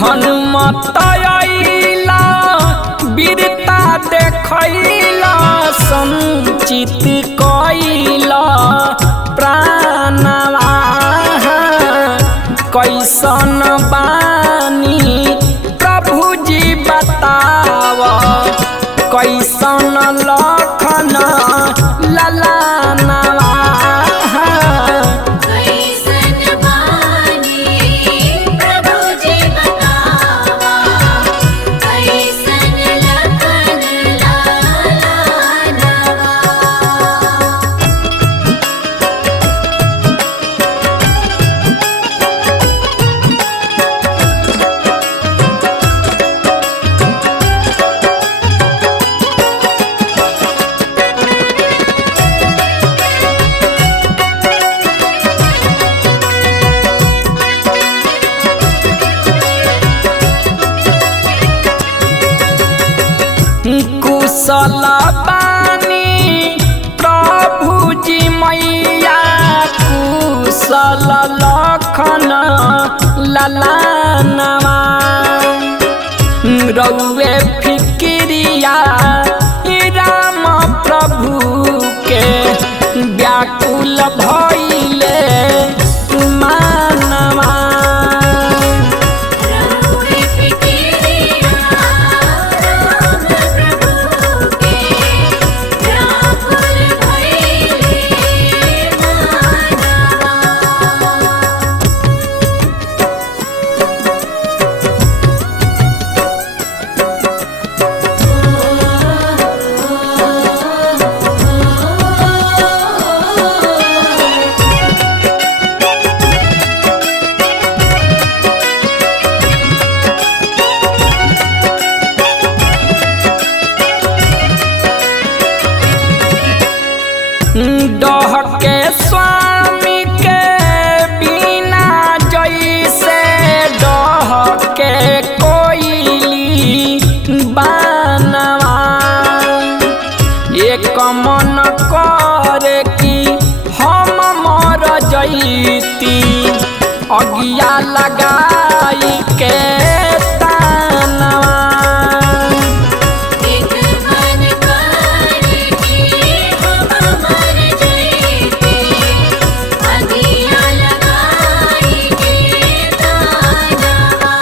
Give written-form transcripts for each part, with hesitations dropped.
हनुमत आइला वीरता देखैला संचित कइला प्राणवा कैसन बानी प्रभु जी बताव कैसन लखन ललनवा कैसन बानी प्रभु जी बतावा कैसन लखन लालनवा। कुशल बानी प्रभु जी मैया कुशल लखन ललनवा रउए फिक्रिया राम प्रभु के व्याकुल भइले मानवा रउए फिक्रिया राम प्रभु के व्याकुल भइले मानवा। डहके स्वामी के बिना जैसे डहके कोइली बानवा एक मन करे कि हम मर जैती अगिया लगाई के तानवा एक मन करे कि हम मर जइते अगिया लगाई के तानवा।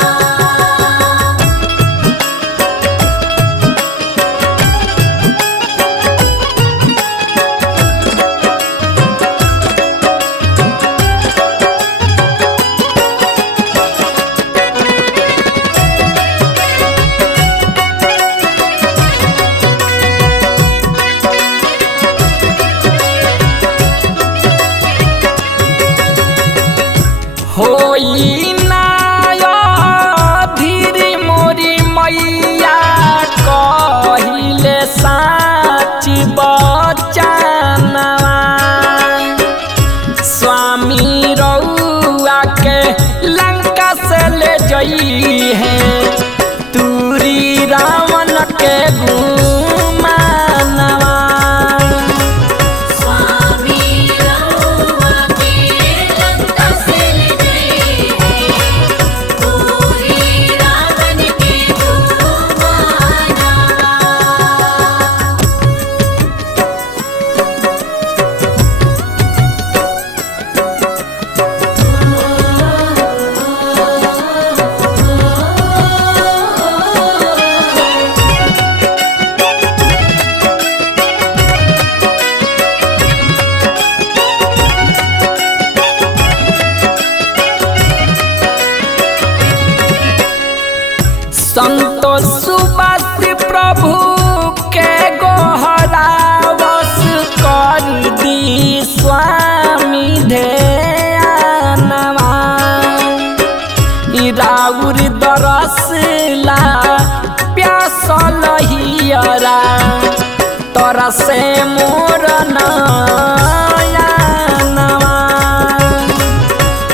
होई नाया धीर मोरी मैया कहिले साच बचनवा स्वामी रउआ के लंका से ले जई है तूरी रावण के गुमानवा स्वामी रउआ के लंका से ले गए हैं पूरी रावण के गुमानवा। संतोष सुबास प्रभु के गोहरावस कर दी स्वामी ध्यानवा राउर दरसला प्यासल हियरा तरसे मोर नयनवा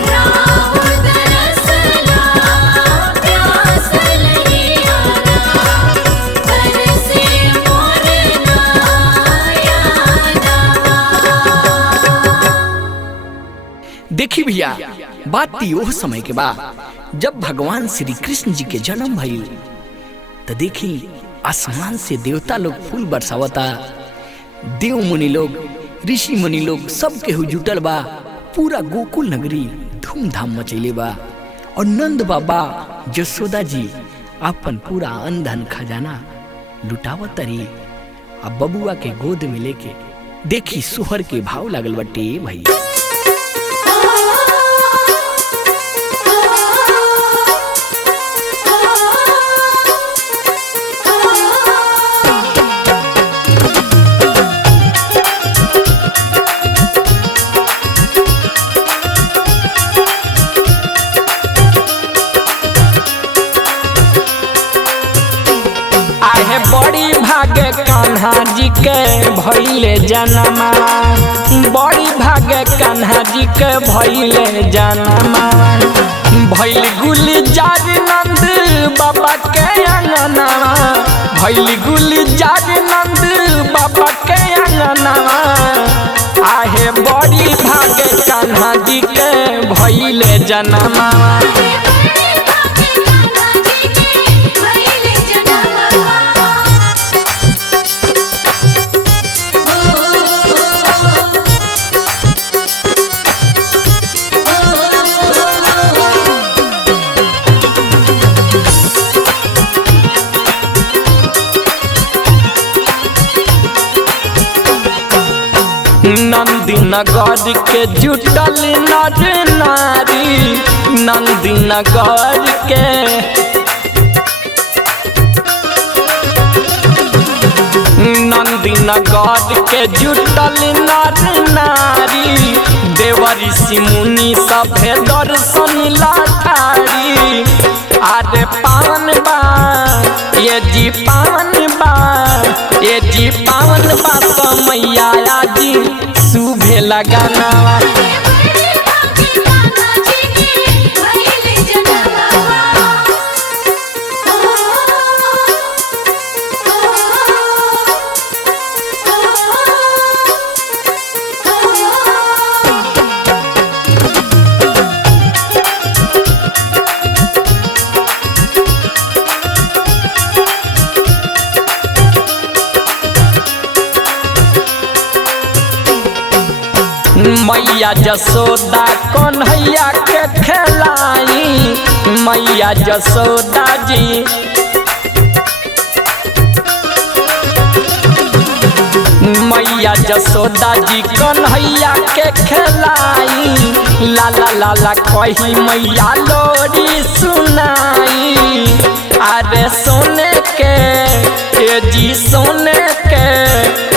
राउर दरसला प्यासल हियरा तरसे मोर नयनवा। देखी भैया बात ती ओह समय के बा जब भगवान श्री कृष्ण जी के जन्म भइल तो देखी आसमान से देवता लोग फूल बरसावता, देव मुनि लोग, ऋषि मुनि लोग सब केहू जुटल बा। पूरा गोकुल नगरी धूमधाम मचैले बा और नंद बाबा यशोदा जी अपन पूरा अन्न धन खजाना लुटावत तरी। अब बबुआ के गोद में लेके देखी सुहर के भाव लागल बटे भाई। बड़ी भागे कान्हा जी के भइले जनमा, बड़ी भागे कान्हा जी के भइले जनमा। भइल गुलजार नंद बाबा के अंगना, भइल गुलजार नंद बाबा के अंगना। आहे बड़ी भागे कान्हा जी के भइले जनमा। नंदी नगर के जुटल नर नारी, नंदी नगर के नंदी नगर के जुटल नर नारी। देव ऋषि मुनि सभे दर्शन लटारी। अरे पान बा ये जी पान बा, ये जी पावन बा समैया जी शुभे लगाना। मैया जसोदा कन्हैया के खेलाई, मैया जसोदा जी मैया जसोदा जी कन्हैया के खेलाई। लाला लाला कही मैया लोरी सुनाई। अरे सोने के जी सोने के,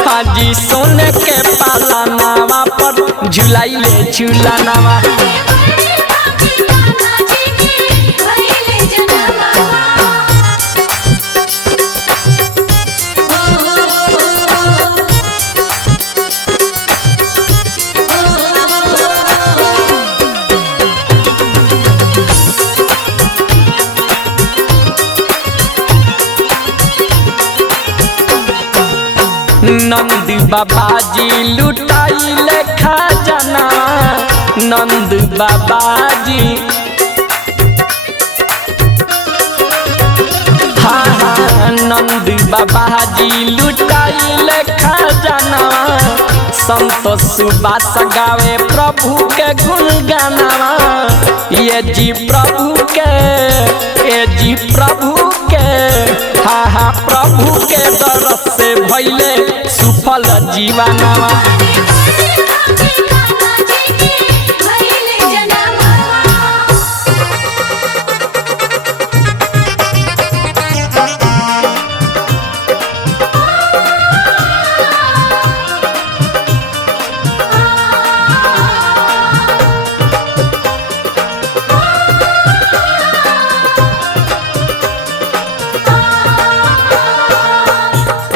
हाजी सोने के पाला नावा पर झुलाइले झुलानावा। नंद बाबा जी लुटाइले खजाना, नंद बाबा जी हाँ हाँ नंद बाबा जी लुटाइले खजाना। संतोष सुबास गावे प्रभु के गुणगाना। ये जी प्रभु के, ये जी प्रभु के, हाँ हाँ प्रभु के दरस से भइले सुफल जीवनवा।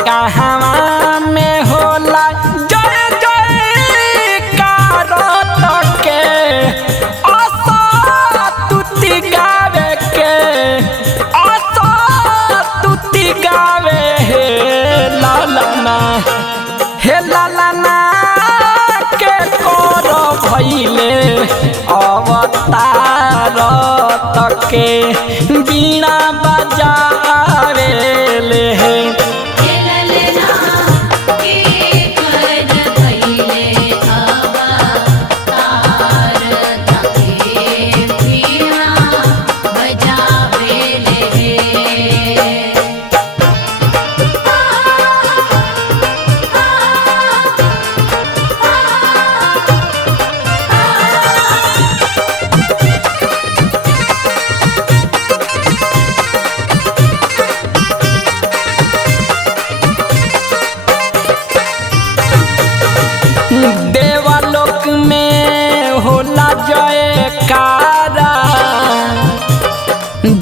कहाँ में होला जय जय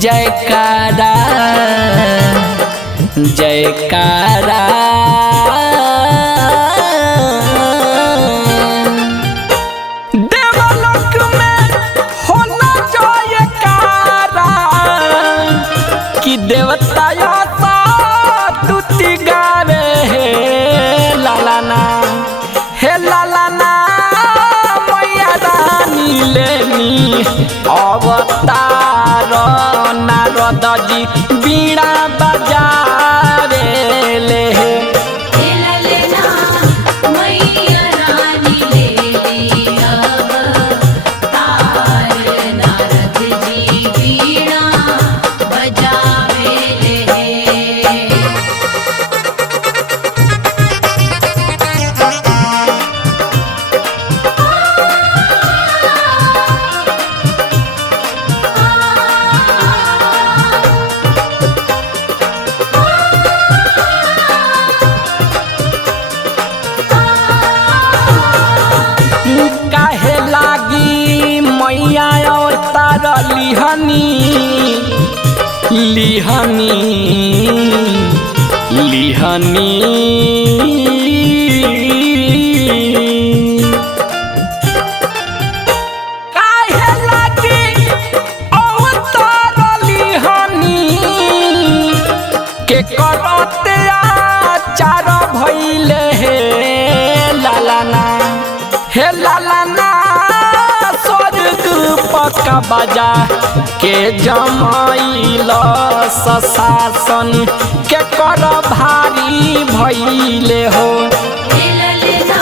जयकारा जयकारा देवलोक में होला जयकारा कि देवता स्तुति गावे हे लालाना मैया रानी लेनी अवतार नारद जी बीड़ा बजावे ले ललना मैया रानी ले लिया तार नारद जी बीड़ा बजावे ले काहे लागी मैया अवतार लिहनी लिहनी लिहनी काहे लागी अवतार लिहनी के करते आचार भइले हे लालाना हे लालाना स्वर्ग पक्का बजा के जमाइल शासन के कर भारी भइले हो ललना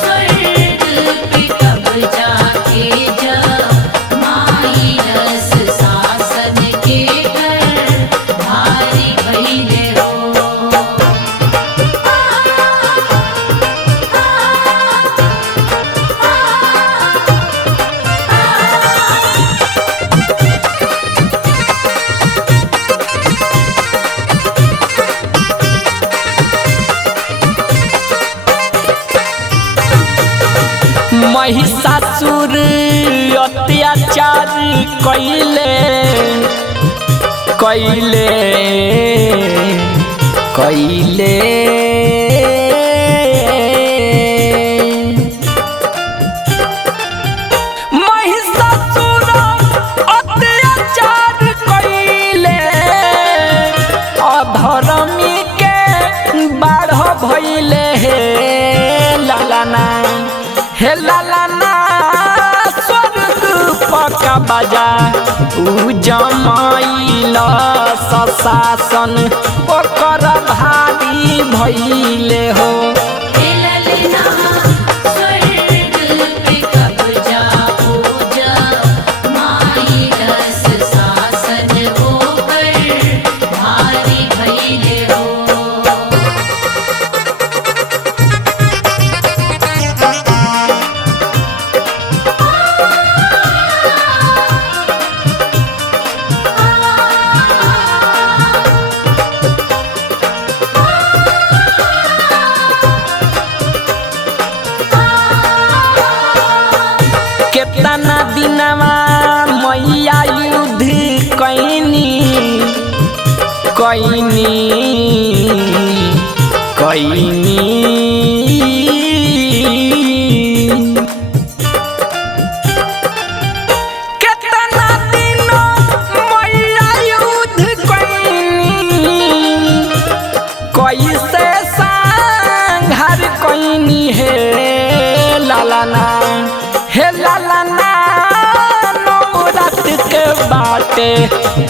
स्वर्ग पे कब्जा के जमाई रस शासन के कर भारी भइले हो महिषासुर अत्याचार कैले कैले कैले महिषासुर अत्याचार कैले अधर्मी के बाढ़ भइले हे लालाना हे लालाना स्वर्ग पक्का बजा उ जमाइल शासन ओकर भारी भइले हो ललना स्वर्ग पे कब्जा पूजा माई रस शासन होकर भारी भइले हो केतना दिनवा मैया युद्ध कैनी कैनी कैनी केतना दिन मैया युद्ध कैनी कैसे संघार कैनी हे लालाना हे लालाना नवरात के बाटे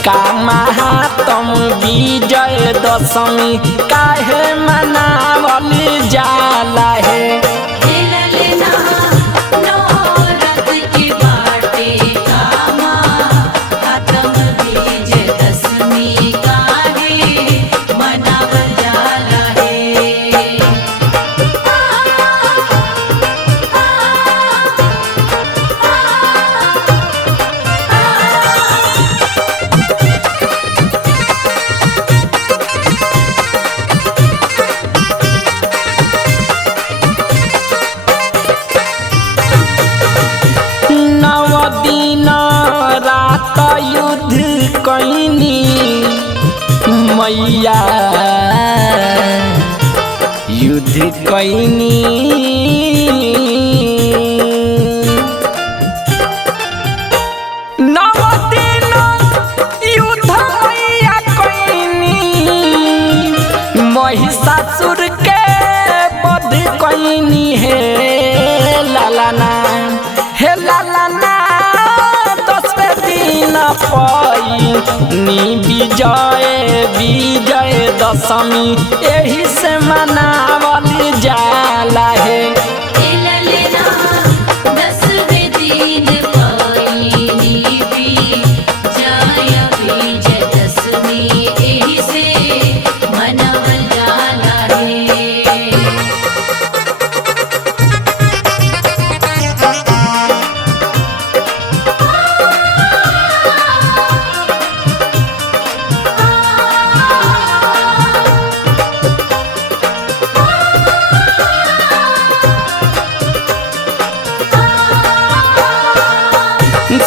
का महात्म विजय दशमी काहे मनावल जाला हे ललना नवरात की बाटे कामा खत्म विजय दशमी काहे मनावल जाला है कैनी महिषासुर के वध कैनी हे लालाना 10वें दिन पैनी विजय दशमी एही से मनावल जाला है।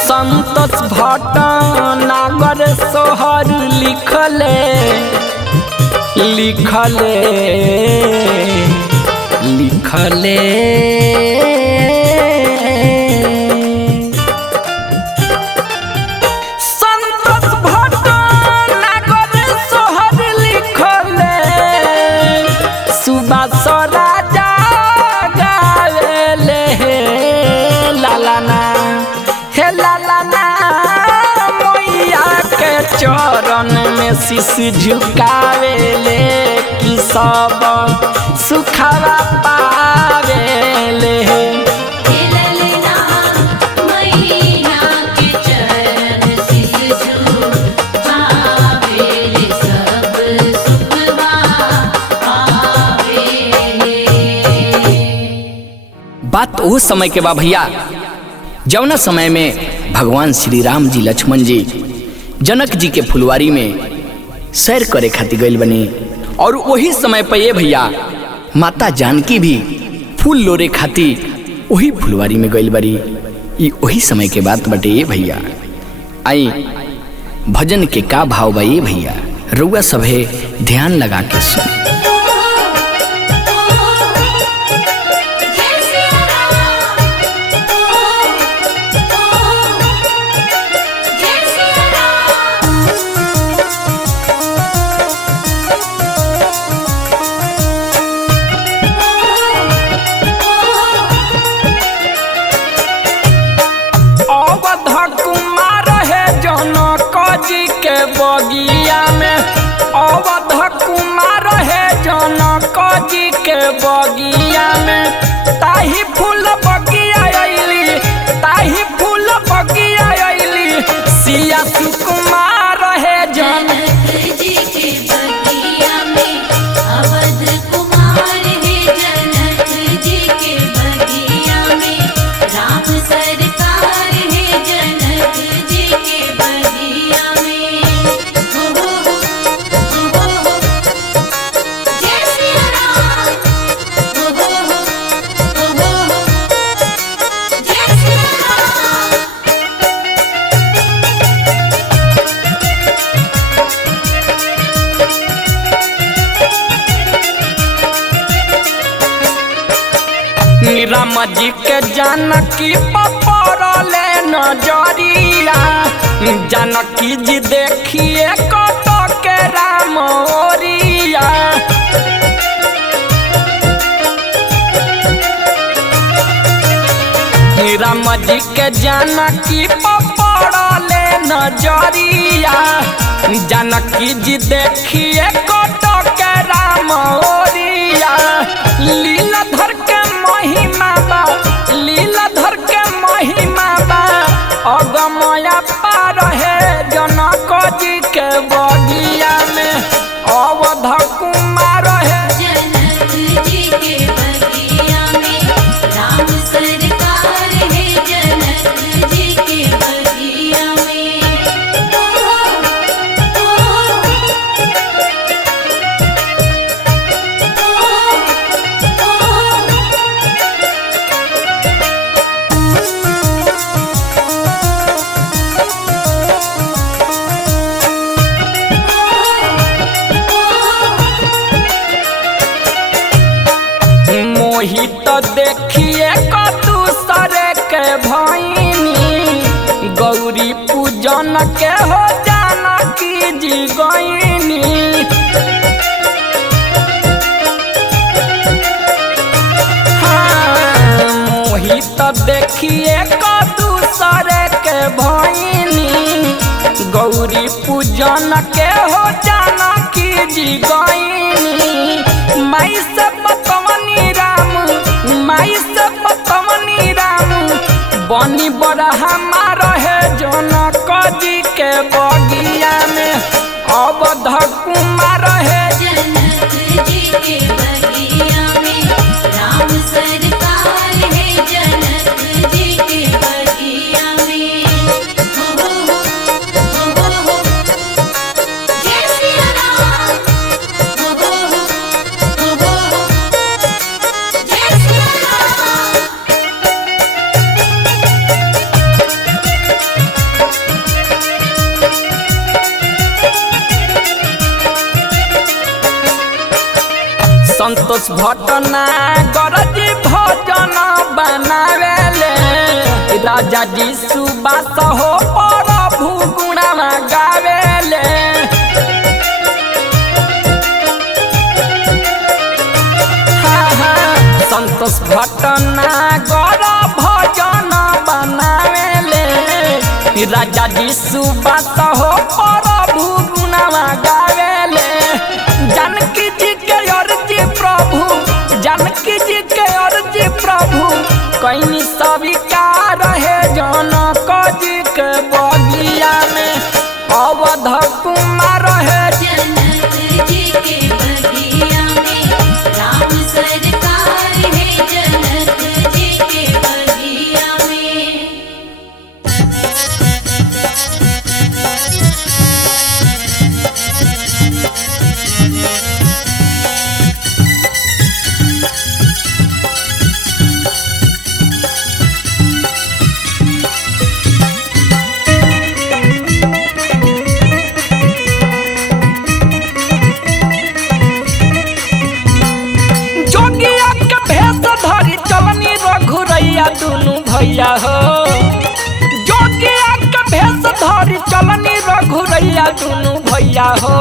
संतोष भटनागर सोहर लिखले संतोष भटनागर सोहर लिखले सुबास राजा गावेले लालाना मैया के चरण में शीश झुकावेले कि सब सुखवा पावेले। बात वो समय के बा भैया जौना समय में भगवान श्री राम जी लक्ष्मण जी जनक जी के फुलवारी में सैर करे खातिर गइल बनी और वही समय पर ये भैया माता जानकी भी फूल लोरे खातिर वही फुलवारी में गइल बड़ी। ये वही समय के बात बटे ये भैया। आई भजन के का भाव बा ये भैया रउआ सभे ध्यान लगा के सुन। बगिया में अवध कुमार है जनक जी के बगिया में ताही फूल बगिया अइली सिया सुकुमार है जनक जी के बगिया में अवध कुमार है जनक जी के बगिया में राम सरकार है जनक जी के बगिया में। राम जी के जानकी पपरले नजरिया जानकी जी देखिए कत के राम ओरिया राम जी के जानकी पपरले नजरिया जानकी जी देखिए कत के राम ओरिया लीलाधर के महिमा बा अगमया पार है जनक जी के बगिया में अवध कुमार है जनक जी के बगिया में राम सरकार है जनक जी के बगिया में। मोहित देखिए क दूसरे के भैनी गौरी पूजन के हो जानकी जी गईनी मोहित देखिए क दूसरे के भैनी गौरी पूजन के हो जानकी जी गईनी माई से पकवनी राम माई से पकवनी राम बनी बड़ा हमार है जनक जी के बगिया में अवध कुमार है जनक जी के बगिया में राम सरकार है जनक जी के बगिया में हो जय सिया राम हो जय सिया राम। संतोष भटना गरजी भजन बनावेले राजा जी सुबास हो प्रभु गुणवा गावेले संतोष भटना गर भजन बनावेले राजा जी सुबास हो प्रभु गुणवा गावेले जानकी जी के अर्जी प्रभु जानकी जी के अर्जी प्रभु कहीं स्वीकार है जनक जी के बगिया में अवध कुमार है जनक जी के बगिया में राम सरकार है जनक जी के बगिया में। जोगिया के भेष धरी चलनी रघुरैया दुनू भैया हो जोगिया के भेष धरी चलनी रघुरैया दुनू भैया हो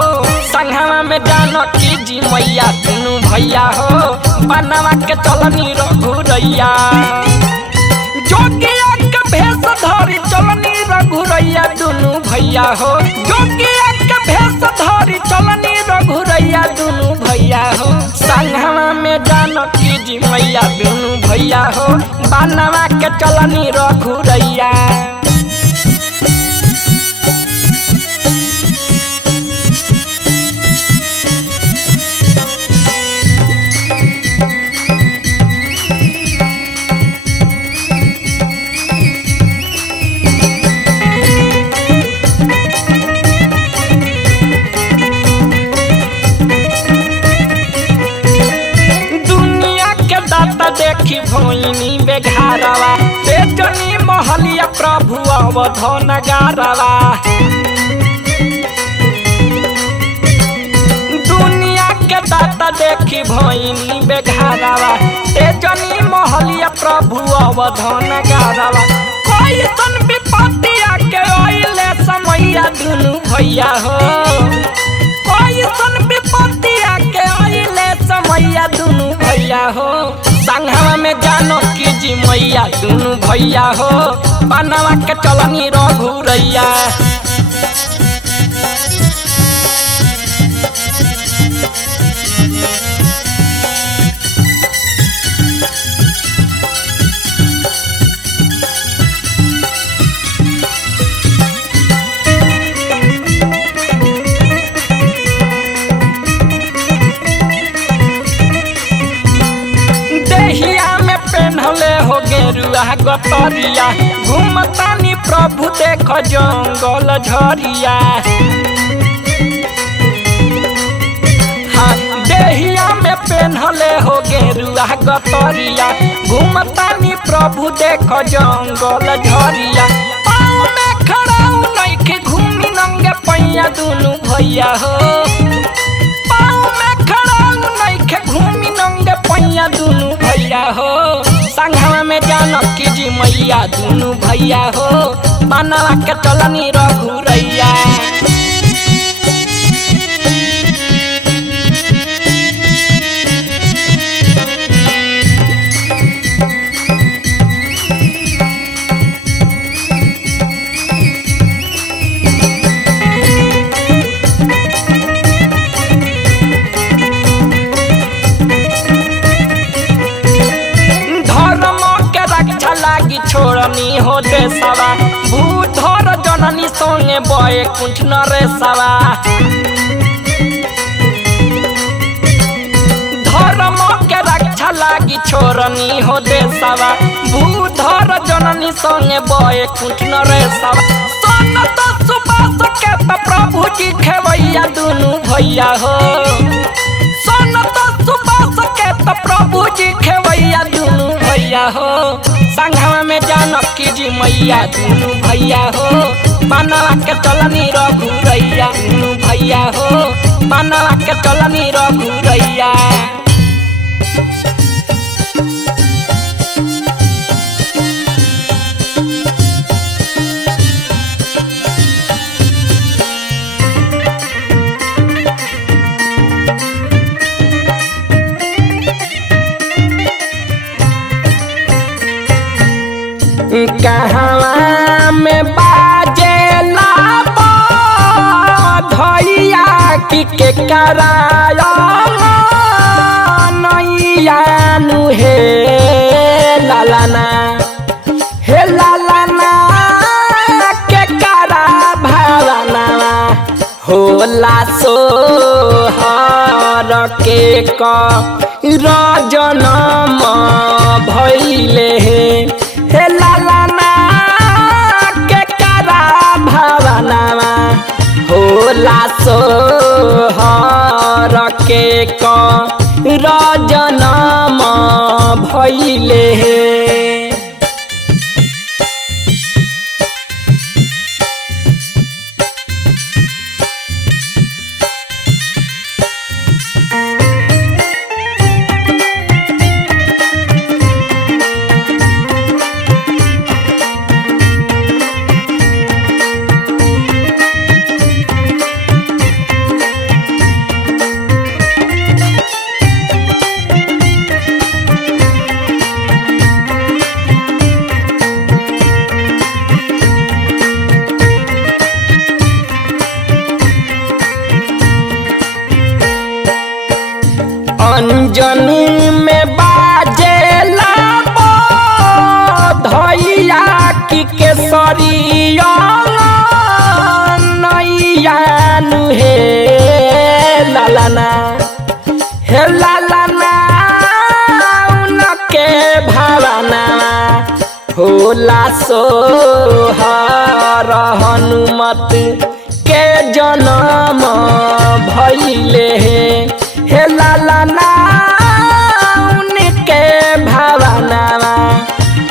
संघवा में जानकी जी मैया दुनू भैया हो बनवा के चलनी रघुरैया जोगिया के भेष धरी चलनी रघुरैया दुनू भैया हो जोगिया के भेष धरी चलनी रघुरैया दुनू भैया हो संघवा में जानकी जी मैया दुनू भैया हो बनवा के चलनी रघुरैया। देखी भोइनी बेघारवा बेचनी महलिया प्रभु अवध नगारवा दुनिया के दाता देखी भोइनी बेघारवा बेचनी महलिया प्रभु अवध नगारवा कोई सन विपत्तिया के ओइले समैया दुनू भैया हो कोई सन विपत्तिया के ओइले समैया दुनू भैया हो संघवा में जानकी जी मैया दुनू भैया हो बनवा के चलनी रघुरैया। गेरुआ गतरिया घूमतानी प्रभु देख जंगल झरिया देहिया में पेन्हले हो गेरुआ गतरिया घूमतानी प्रभु देख जंगल झरिया पाँव में खड़ा नइखे घूमी नंगे पैया दुनू भैया हो पाँव में खड़ा नइखे घूमी नंगे पैया दुनू भैया हो संघवा में जानकी जी मैया दुनू भैया हो बनवा के चलनी रघुरैया। छोड़नी हो देशवा भूधर जननी संगे बये कुंठ नरेशवा। धर्म के रक्षा लागी छोड़नी हो देशवा भूधर जननी संगे बये कुंठ नरेशवा। सनत सुबास के त प्रभु जी खेवैया दुनू भैया हो सनत सुबास के त प्रभु जी खेवैया दुनू भैया हो संघवा में जानकी जी मैया दुनू भैया हो बनवा के चलनी रघुरैया दुनू भैया हो बनवा के चलनी रघुरैया। कहवा में बाजेला धैया की के कराया नैया नु हे लालाना के करा भावना होला सोहर के रजनम भैले हे लालाना के करा भावनावा होला सोहर के रजनम भैले अंजन में बाजेला धैया की केसरिया नैया नु हे लालाना उनके भावना होला सोहर हनुमत के जन्म भैले हे लालाना उनके भावनावा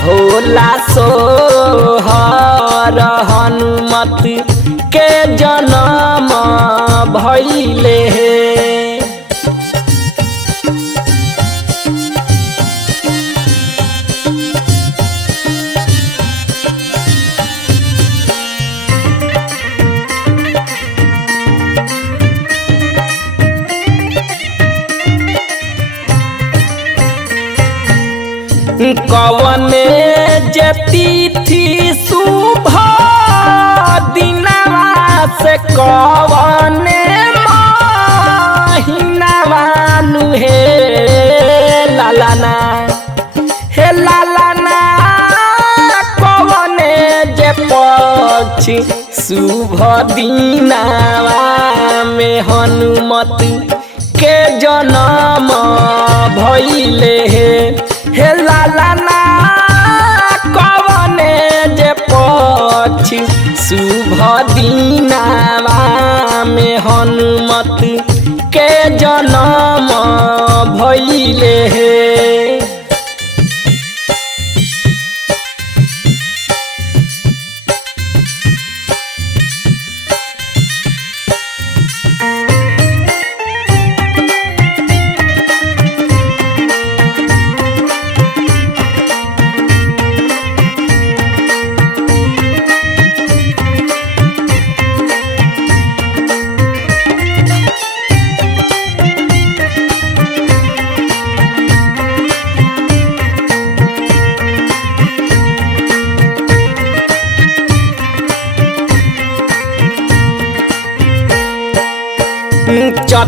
होला सोहर हनुमत के जन्म भैले कवने जतिथि शुभ दिनवा से कवने महीनावा नु हे लालाना कवने जे पक्षी शुभ दिनवा में हनुमत के जन्म भैले हे लालाना कवने जे पक्षी शुभ दिनावा में हनुमत के जन्म भैले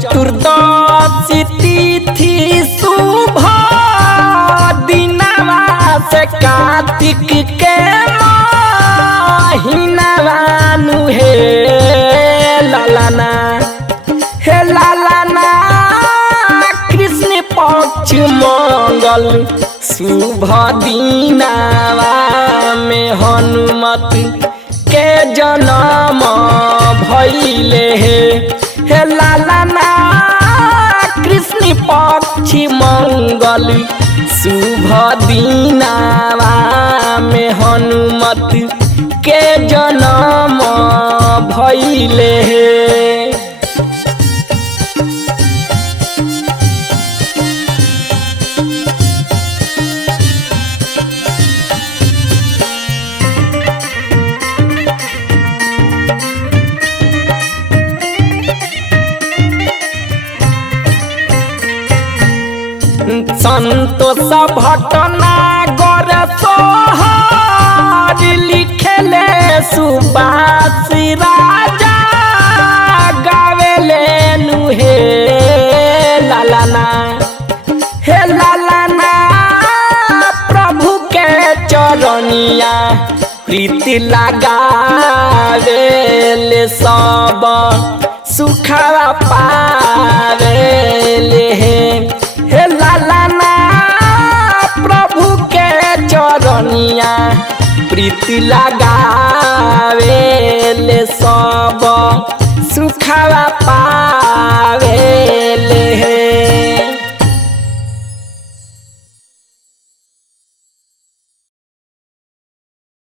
चतुर्दशी तिथि शुभ दिनवा से कार्तिक के महीनावा नु हे लालाना कृष्ण पक्ष मंगल शुभ दिनवा में हनुमत के जन्म भइले हे लालाना कृष्ण पक्ष मंगल शुभ दिनवा में हनुमत के जन्म भइले संतोष भटनागर सोहर लिखले सुबास राजा गावेले नुहे लालाना प्रभु के चरनिया प्रीति लगावेले सब सुखवा पावेले हे लालाना प्रभु के चरनिया प्रीति लगावेले सब सुखवा पा